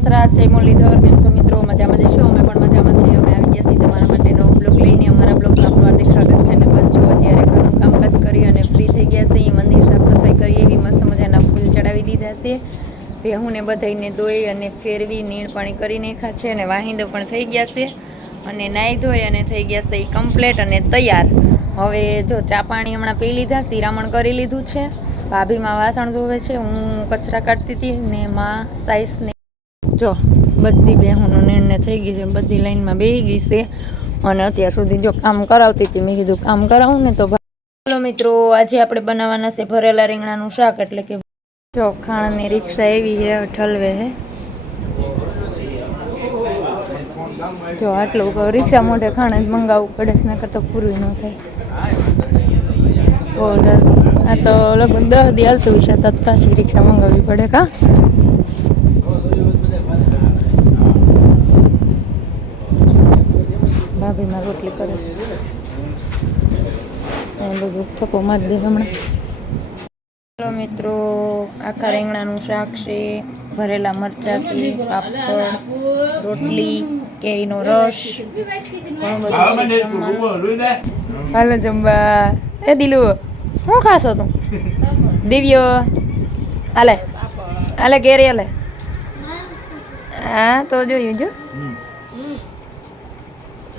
દસરા જય મુરલીધર, કેમ છો મિત્રો? મજામાં જઈશું? અમે પણ મજામાં છીએ. અમે આવી ગયા છીએ તમારા માટેનો બ્લોગ લઈને. અમારા બ્લોગમાં આપણું હાર્દિક સ્વાગત છે. અને બચ્ચો અત્યારે ઘરનું કામકાજ કરી અને ફ્રી થઈ ગયા છે મંદિર સાફ સફાઈ કરી એવી મસ્ત મજાના ફૂલ ચડાવી દીધા છે. ભેહુંને બધાઈને ધોઈ અને ફેરવી, નીણ પાણી કરી નાખ્યા છે અને વાહિંદો પણ થઈ ગયા છે. અને નાહી ધોઈ અને થઈ ગયા છે એ કમ્પ્લેટ અને તૈયાર. હવે જો ચા પાણી હમણાં પી લીધા સિરામણ કરી લીધું છે. ભાભીમાં વાસણ ધોવે છે. હું કચરા કાઢતી હતી ને માં સાઈસ ને જો, બધી બેહોનો નિર્ણય થઈ ગઈ છે, બધી લાઈનમાં બેસી ગઈ છે. અને અત્યાર સુધી જો કામ કરાવતી હતી, મેં કીધું કામ કરાવું ને તો ચાલો મિત્રો, આજે આપણે બનાવવાના છે ભરેલા રીંગણાનું શાક, એટલે કે જો ખાણની રિક્ષા એવી છે, ઠલવે છે. જો આટલું રિક્ષા મોઢે ખાણ જ મંગાવવું પડે છે નકર તો પૂરું ન થાય. બહુ આ તો લગભગ દસ દી હાલતું વિશે તત્તાસી રિક્ષા મંગાવવી પડે કા? ભાભીમાં રોટલી કરીશ. બધું થપ્પો મારી દે હમણાં. ચાલો મિત્રો આખા રીંગણાનું શાક છે ભરેલા મરચાં છે પાપડ રોટલી કેરીનો રસ ઘણું બધું હાલો જમવા. એ દિલુ શું ખાશો તું? દિવ્યો હાલે. હાલે કેરી હાલે. હા તો જોયું જો.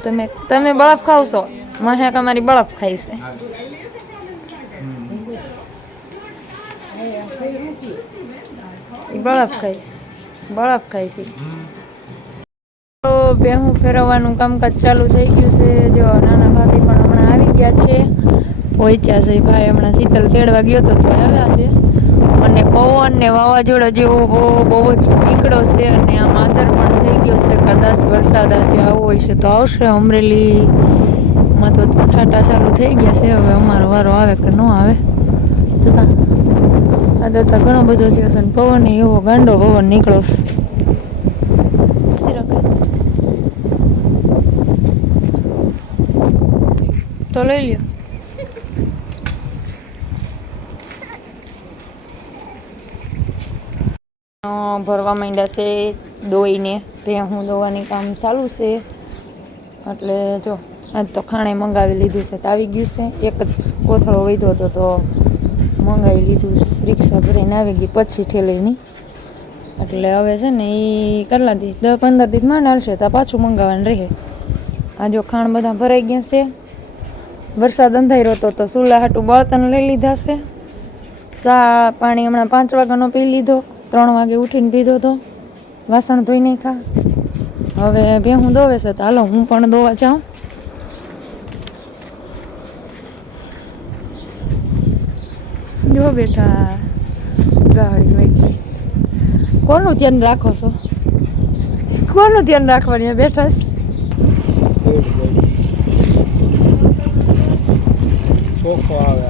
તમે તમે બળફ ખાવ છો મહાક અમારી બળફ ખાઈ છે. બળફ ખાઈશ બળફ ખાઈશ. તો ભેહું ફેરવવાનું કામકાજ ચાલુ થઈ ગયું છે. જો નાના ભાભી પણ હમણાં આવી ગયા છે. પહોંચ્યા છે. ભાઈ હમણાં શીતલ તેડવા ગયો તો આવ્યા છે. અને પવન ને વાવાઝોડા જેવો બહુ બહુ જ નીકળ્યો છે અને આમ આદર પણ થઈ ગયો છે કદાચ વરસાદ આજે આવવો હોય છે તો આવશે. અમરેલીમાં તો છાંટા ચાલુ થઈ ગયા છે હવે અમારો વારો આવે કે ન આવે? જતા આ તો ઘણો બધો છે અને પવન એવો ગાંડો પવન નીકળ્યો કઈ. તો લઈ લ્યો. ભરવા માંડ્યા છે દોઈને. ભેહું દોવાની કામ ચાલુ છે. એટલે જો, આજ તો ખાણે મંગાવી લીધું છે. તો આવી ગયું છે. એક જ કોથળો વધ્યો હતો તો મંગાવી લીધું રિક્ષા ભરીને આવી ગઈ પછી ઠેલીની. એટલે હવે છે ને એ કેટલા દી? દસ પંદર દી માંડ હાલશે. તો પાછું મંગાવવાનું રહે. આ જો ખાણ બધા ભરાઈ ગયા છે. વરસાદ અંધાઈ રહ્યો તો સુલા હાટું બળતણ લઈ લીધા છે. સા પાણી હમણાં પાંચ વાગ્યાનો પી લીધો. ત્રણ વાગે ઉઠીને પીધો તો વાસણ ધોઈ નાખ્યા. હવે ભેહું દોવે છે તો હાલો હું પણ દોવા જાઉં. જો બેટા, ગાડી બેઠી કોનું ધ્યાન રાખો છો? કોનું ધ્યાન રાખવાની બેઠા? ચોખ્ખો આવે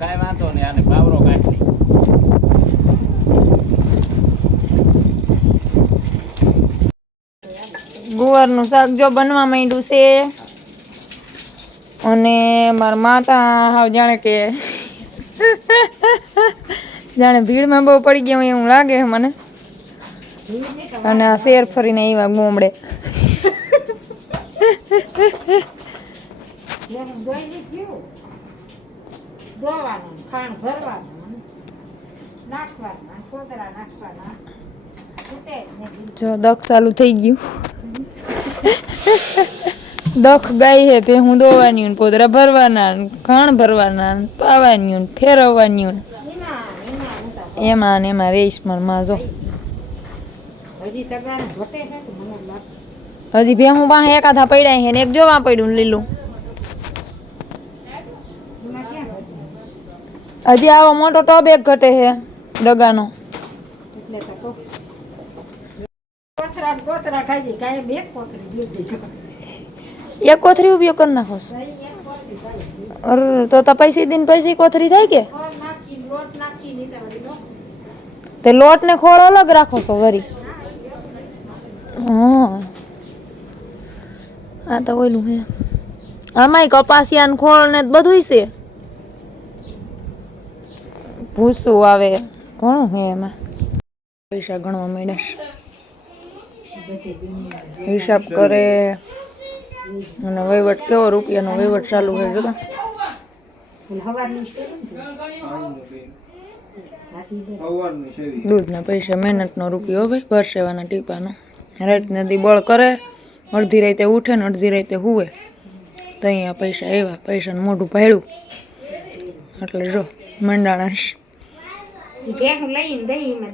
કાંઈ વાંધો નહીં આને પાવરો કાઢી ગુવારનું શાક જો બનવા માંડ્યું છે. અને મારા માતા હાવ જાણે કે જાણે ભીડમાં બહુ પડી ગયા હોય એવું લાગે મને. અને આ શેર ફરીને એવા ગોમડે. જો દખ ચાલુ થઈ ગયું. દખ ગાય હે પે હું દોવાની ને પોતરા ભરવાના ઘણ ભરવાના પાવાની ને ફેરવવાની એમાં ને એમાં રેશમરમાં જો. હજી ભેહું પાસે એકાથા પડ્યા છે ને એક જોવા પડ્યું લીલું. હજી આવો મોટો ટબ એક ઘટે છે ડગાનો એટલે તો કહું. ખાઈ કાંઈ બે લીધી એક કોથરી ઉપયોગ કરી નાખો અર તો તો પૈસી દિન પૈસી કોથરી થાય કે? તો લોટ ને ખોળ અલગ રાખો છો વરી. હા. આ તો ઓયલું હે. આમાંય કપાસિયા ને ખોળ ને બધુંય છે. ભૂસું આવે. ઘણું હે એમાં. પૈસા ગણવા માંડ્યા બધી હિસાબ કરે. અને વહીવટ કેવો રૂપિયાનો વહીવટ ચાલુ હોય જોતા દૂધના પૈસા મહેનતનો રૂપિયો ભાઈ પરસેવાના ટીપાનો. રાત નદી બળ કરે અડધી રાતે ઉઠે ને અડધી રાતે હુવે. તો અહીંયા પૈસા એવા પૈસાનું મોઢું ભાડ્યું એટલે જો મંડાણા લઈને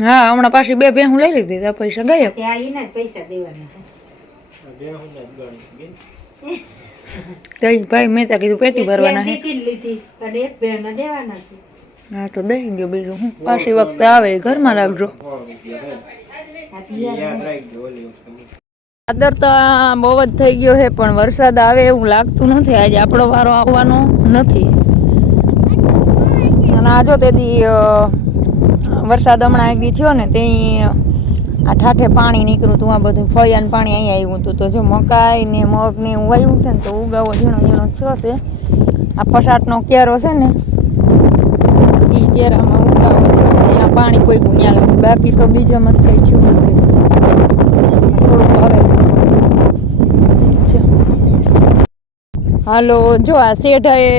હા હમણાં પાછી બે ભેહું લઈ લીધી તા પૈસા ગયા ત્યાં એના પૈસા દેવાના તઈ ભાઈ મેં ત્યાં કીધું પેટી ભરવાના હે દીધી જ લીધી પણ એક બેન દેવાના છે. હા તો દઈ ગયો બીજું હું. પાછી વખતે આવે ઘરમાં રાખજો. આદર તો બહુ જ થઈ ગયો છે પણ વરસાદ આવે એવું લાગતું નથી. આજે આપણો વારો આવવાનો નથી. અને આ જો તેથી વરસાદ હમણાં આગી થયો ને તે આ ઠાઠે પાણી નીકળ્યું હતું આ બધું ફળિયાનું પાણી અહીંયા આવ્યું હતું તો જો મકાઈ ને મગ ને એવું વાવ્યું છે ને તો ઉગાવો ઝીણો ઝીણો થયો છે. આ પસાટનો કેરો છે ને એ કેરામાં ઉગાવો થયો છે. આ પાણી કોઈ ગુન્યા લાગે બાકી તો બીજામાં કઈ થયું નથી થોડુંક વાવેલું છે. હાલો, જો આ શેઢાએ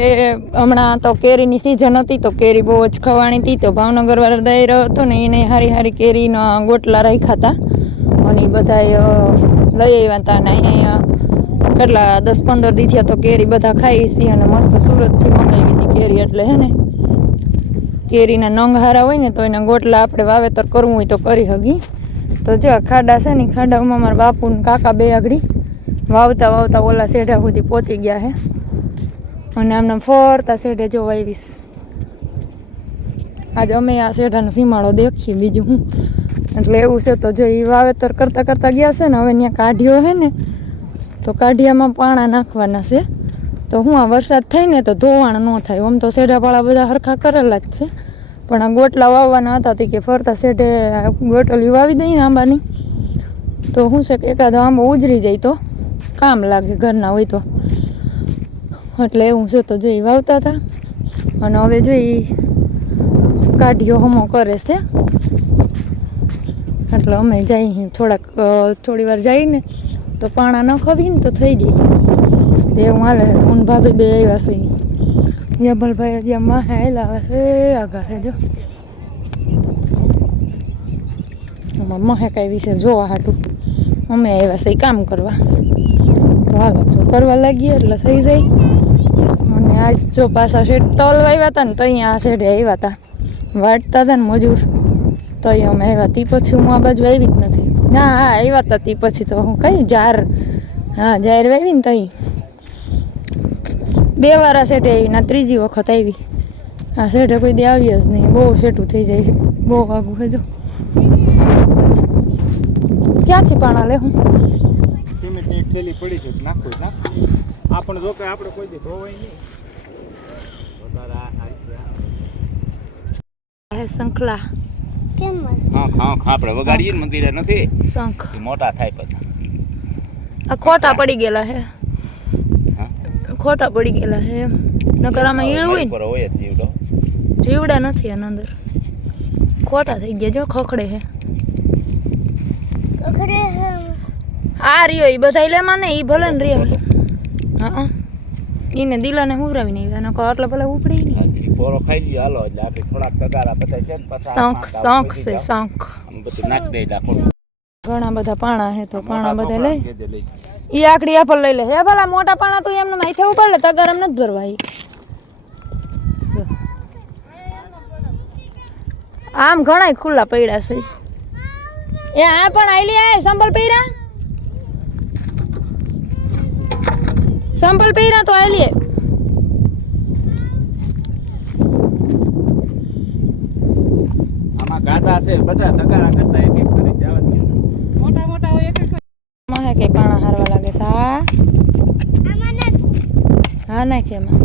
હમણાં તો કેરીની સિઝન હતી તો કેરી બહુ જ ખવાણી હતી તો ભાવનગર વાળા દાયરો હતો ને એને હારી હારી કેરીના ગોટલા રાખ્યા હતા. અને એ બધા લઈ આવ્યા હતા અને અહીંયા કેટલા, દસ પંદર દી થયા તો કેરી બધા ખાઈ છે અને મસ્ત સુરતથી મંગાવી હતી કેરી એટલે હે ને. કેરીના નંગ હારા હોય ને તો એના ગોટલા આપણે વાવેતર કરવું હોય તો કરી હગી. તો જો આ ખાડા છે ને ખાડામાં મારા બાપુ ને કાકા બે આગળી વાવતા વાવતા ઓલા શેઢા સુધી પહોંચી ગયા છે અને આમને ફરતા શેઢે જો વાવીશ. આજે અમે આ શેઢાનો સીમાડો દેખીએ બીજું હું. એટલે એવું છે તો જો એ વાવેતર કરતાં કરતાં ગયા છે ને, હવે ત્યાં કાઢ્યો છે ને, તો કાઢિયામાં પાણા નાખવાના છે. તો હું આ વરસાદ થાય ને તો ધોવાણ ન થાય. આમ તો શેઢાપાળા બધા હરખા કરેલા જ છે. પણ આ ગોટલા વાવવાના હતા તે કે ફરતા શેઢે ગોટલી વાવી દઈએ ને આંબાની. તો શું છે કે એકાદો આંબો ઉજરી જાય તો કામ લાગે ઘરના હોય તો. એટલે એવું છે તો જોઈ વાવતા હતા અને હવે જોઈ કાઢીઓ હમો કરે છે. એટલે અમે જઈએ થોડાક થોડી વાર જઈને તો પાણા ન ખવીને તો થઈ જાય. તો એવું હાલે છે. હું ભાભી બે આવ્યા છે યમલભાઈ હજી આમાં હેલા આવે છે, આગળ છે જો. મહેક આવી છે, જોવા હાટું. અમે આવ્યા છે કામ કરવા. તો હાલો કરવા લાગીએ? એટલે થઈ જાય. અને આજ જો પાછા શેઠ તલ વાવ્યા હતા ને તો અહીંયા શેઠે આવ્યા હતા વાટતા હતા ને મજૂર. તો અહીંયા અમે આવ્યા. તી પછી હું આ બાજુ આવી જ નથી. ના, હા, આવ્યા હતા તી પછી તો હું કઈ જાર. હા, જાહેર વાવી ને તઈ બે વાર આ શેઠે આવી ના ત્રીજી વખત આવી. આ શેઠે કોઈ દે આવી જ નહીં. બહુ શેઠું થઈ જાય બહુ વાગું હજો ક્યાંથી પાણા લે હું થેલી પડી છે નાખવું નાખ આપણે જો કે આપણે કોઈ દી ધોવાય નહીં. શંખલા હા હા આપણે વગાડીએ ને મંદિરે નથી. શંખ. મોટા થાય પછી. આ ખોટા પડી ગયેલા હે. ખોટા પડી ગયેલા હે એમ. નકર આમાં ઈળ હોય ને. ઉપર હોય જીવડા નથી આના અંદર. ખોટા થઈ ગયા જો ખખડે હે? આ રહ્યો એ બધા લેમાં ને એ ભલે ને રહ્યો. હા એને દિલાને હુરાવી નહીં એના કો એટલે ભલે ઉપડી નહીં પોરો ખાઈ લ્યો હાલો એટલે આપણે થોડાક તગારા બધા છે ને પછી શંખ શંખ છે શંખ. બધું નાખી દઈ દાખોડું. ઘણા બધા પાણા હે તો પાણા બધા લઈ. ઈ આકડી આ. એપલ લઈ લે. હે ભલા મોટા પાણા તું એમને માથે ઉપર લે તગાર એમ નથી ભરવા ઈ. આમ ઘણાય ખુલ્લા પડ્યા છે. એ આ પણ આઈલી આ સંભળ પૈરા? સંભલ પૈરા તો આઈલી આમાં ગાડા છે બધા તગારા કરતા એક એક કરી જવા દે. મહે કે પાણા હારવા લાગે હા નાખે એમાં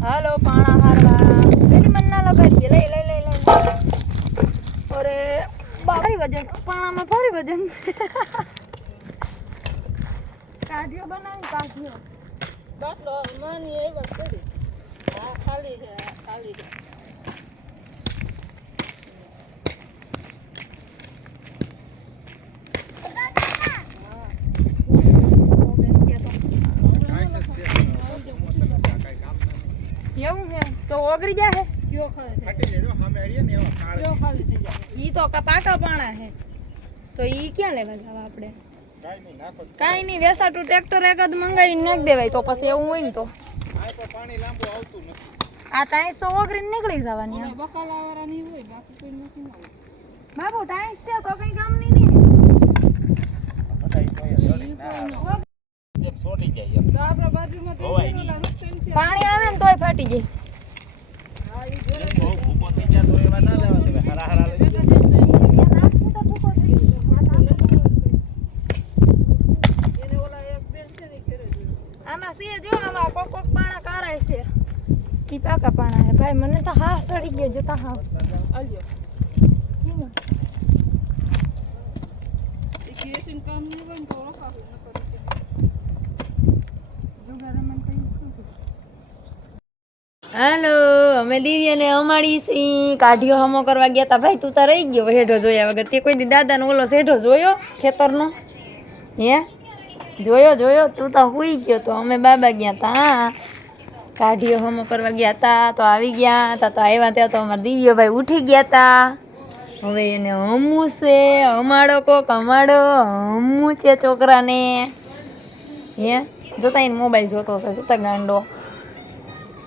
હાલો પાણા હારવા પેલી મન ના લગાડીએ લઈ લઈ લઈ લઈ અરે ભારી વજન પાણામાં ભારી વજન છે કાઢ્યો બનાવી કાઢ્યો બાટલો માની એ વાત કરી આ ખાલી છે આ ખાલી છે એવું છે? તો ઓગરી જાય કયો ખાલી છે. ફાટી લેજો સામે હરીએ ને એવા કાળા. કયો ખાલી થઈ જાય ઈ તો કા પાકા પાણા છે. તો એ ક્યાં લેવા જવા આપણે? કાંઈ નહીં વેસા તું ટ્રેક્ટર એક જ મંગાવીને નાખ દેવાય તો પછી એવું હોય ને તો. આ તો પાણી લાંબુ આવતું નથી. આ ટાઈસ તો ઓગરીને નીકળી જવાની હોય બાકી નથી બાબુ ટાઈસ છે તો કઈ કામ નહીં. પાણી આવે ને તોય ફાટી જાય હા ઈ જોડે એમ બહુ ભૂકો થઈ જાય તો એવા ના જવા દેવાય. હારા હારા લઈ જજો. એને ઓલા એક બેન છે ને ઘરે જોયું આમાં છે જો આમાં કોક કોક પાણા કારાય છે. ઈ પાકા પાણા હે ભાઈ મને તો હા સડી ગયા જતા હા અલ્યો હાલો અમે દિવ્યાને અમાડી સી કાઢ્યો હમો કરવા ગયા તા. ભાઈ તું તો રહી ગયો હેઠો જોયા વગર. તે કોઈ દાદાનો ઓલો હેઠો જોયો ખેતરનો? હે? જોયો જોયો. તું તો હુઈ ગયો તો. અમે બાબા ગયા તા કાઢીઓ હમો કરવા ગયા તા, તો આવી ગયા તા, તો આવ્યા ત્યાં તો અમારા દિવ્યો ભાઈ ઉઠી ગયા તા. હવે એને હમું છે અમાડો કોક અમાડો હમું છે છોકરાને. હે? જોતા એને મોબાઈલ જોતો છે જોતા ગાંડો.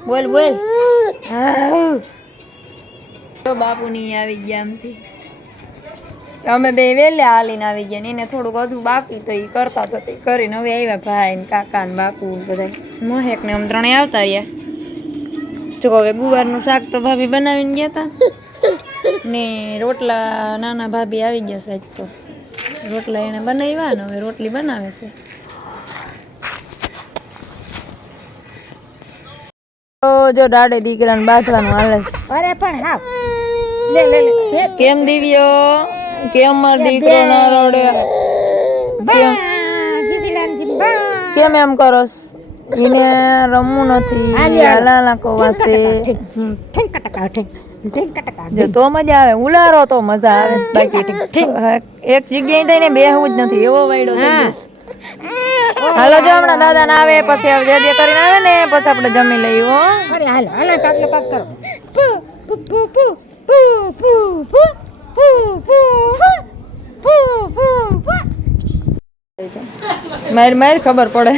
બોલ બોલ. બાપુ બાપુની આવી ગયા આમથી. અમે બે વેલે હાલીને આવી ગયા ને એને થોડુંક બધું બાકી તો એ કરતા તો તે કરીને હવે આવ્યા ભાઈ ને કાકા ને બાપુ બધા મહેક ને આમ ત્રણે આવતા રહ્યા. જો હવે ગુવારનું શાક તો ભાભી બનાવીને ગયા હતા ને રોટલા નાના ભાભી આવી ગયા સાહેબ તો. રોટલા એને બનાવ્યા ને હવે રોટલી બનાવે છે. તો જો દાડે દીકરાને બાંધવાનું હાલે છે. અરે પણ હા લે. કેમ દિવ્યો? કેમ માર દીકરો ના રડે. કેમ કેમ એમ કરોસ એને રમવું નથી. હાલા કોવાસે. જો તો મજા આવે. ઉલારો તો મજા આવે. બાકી એક જગ્યાએ થઈને બેહવું જ નથી. એવો વાયડો. હાલો જો હમણાં દાદા ના આવે પછી જે જે કરીને આવે ને પછી આપણે જમી લઈએ હો. હાલો હાલો કાકલે કાક કરો. મારી મારી ખબર પડે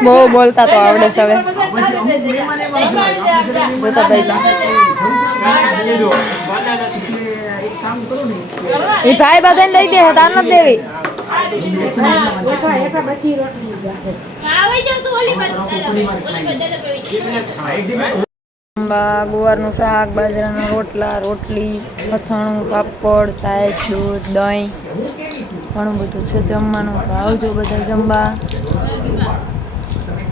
બહુ બોલતા તો આવડે છે હવે જોતા પૈસા એ ભાઈ બધાને દઈ દે તાર નથી દેવી અંબા ગુવારનું શાક બાજરાના રોટલા રોટલી અથાણું પાપડ સાઈસ દૂધ દહીં ઘણું બધું છે જમવાનું. તો આવજો બધા જમવા.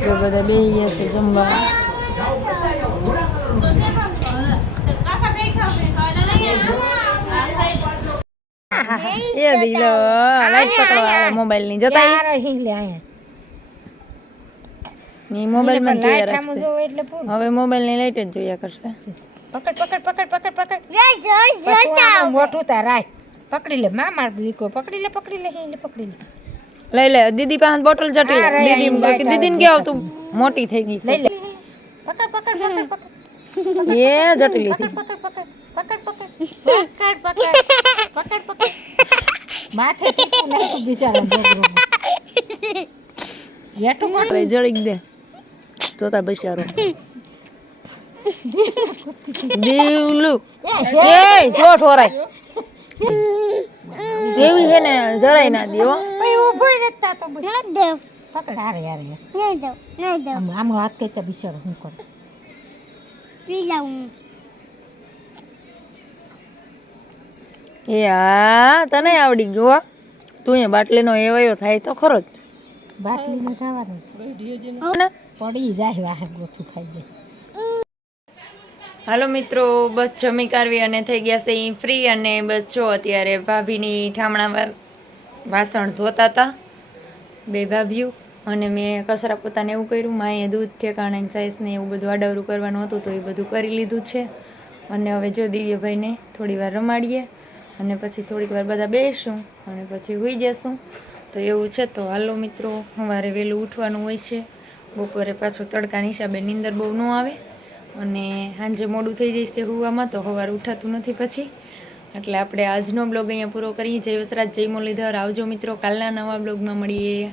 જો બધા બે ગયા છે જમવા. એ દીલો લાઈટ પકડો મોબાઈલની જોતા ની મોબાઈલમાં જોયા રાખશે હવે મોબાઈલની લાઈટ જ જોયા કરશે પકડ પકડ પકડ પકડ પકડ આમાં મોટું તા રાય પકડી લે મા માર દીકો પકડી લે પકડી લે લે પકડી લે લઈ લે દીદી પાસે બોટલ જટી લે દીદી દીદીને આવી આવતું તું મોટી થઈ ગઈ લઈ લે પકડ પકડ પકડ પકડ એ જટી લીધી પકડ પકડ પકડ પકડ પકડ પકડ પકડ માથે ટીપું બિચારા જેટું દે જોતા બિચારો દીવલું એ જો ઠોરાય દેવી છે ને જરાય ના દેવો ભાઈ ઊભો ય નથી થાતો બોલ. પકડ હારે હારે આમ આમ હાથ ખેંચા બિચારો શું કરે એ હા તને આવડી ગયો તું એ બાટલીનો એવાયો થાય તો ખરો જ બાટલીમાં ખાવાનું પડી જાય વાહ ગોથું ખાઈ જાય. હાલો મિત્રો, બસ જમી કાઢવી અને થઈ ગયા છે ઈ ફ્રી અને બસ જો અત્યારે ભાભીની ઠામણા વાસણ ધોતા હતા બે ભાભીઓ અને મેં કચરા પોતાને એવું કર્યું, માએ દૂધ ઠેકાણે સાઈઝ ને એવું બધું આડવરું કરવાનું હતું તો એ બધું કરી લીધું છે. અને હવે જો દિવ્યભાઈને થોડી વાર રમાડીએ અને પછી થોડીક વાર બધા બેસું અને પછી હોઈ જશું. તો એવું છે તો હાલો મિત્રો, સવારે વહેલું ઉઠવાનું હોય છે. બપોરે પાછું તડકાની હિસાબે નીંદર બહુ ન આવે અને સાંજે મોડું થઈ જશે હુવામાં તો સવાર ઉઠાતું નથી પછી. એટલે આપણે આજનો બ્લોગ અહીંયા પૂરો કરીએ. જય વસરાજ, જય મુરલીધર. આવજો મિત્રો, કાલના નવા બ્લોગમાં મળીએ.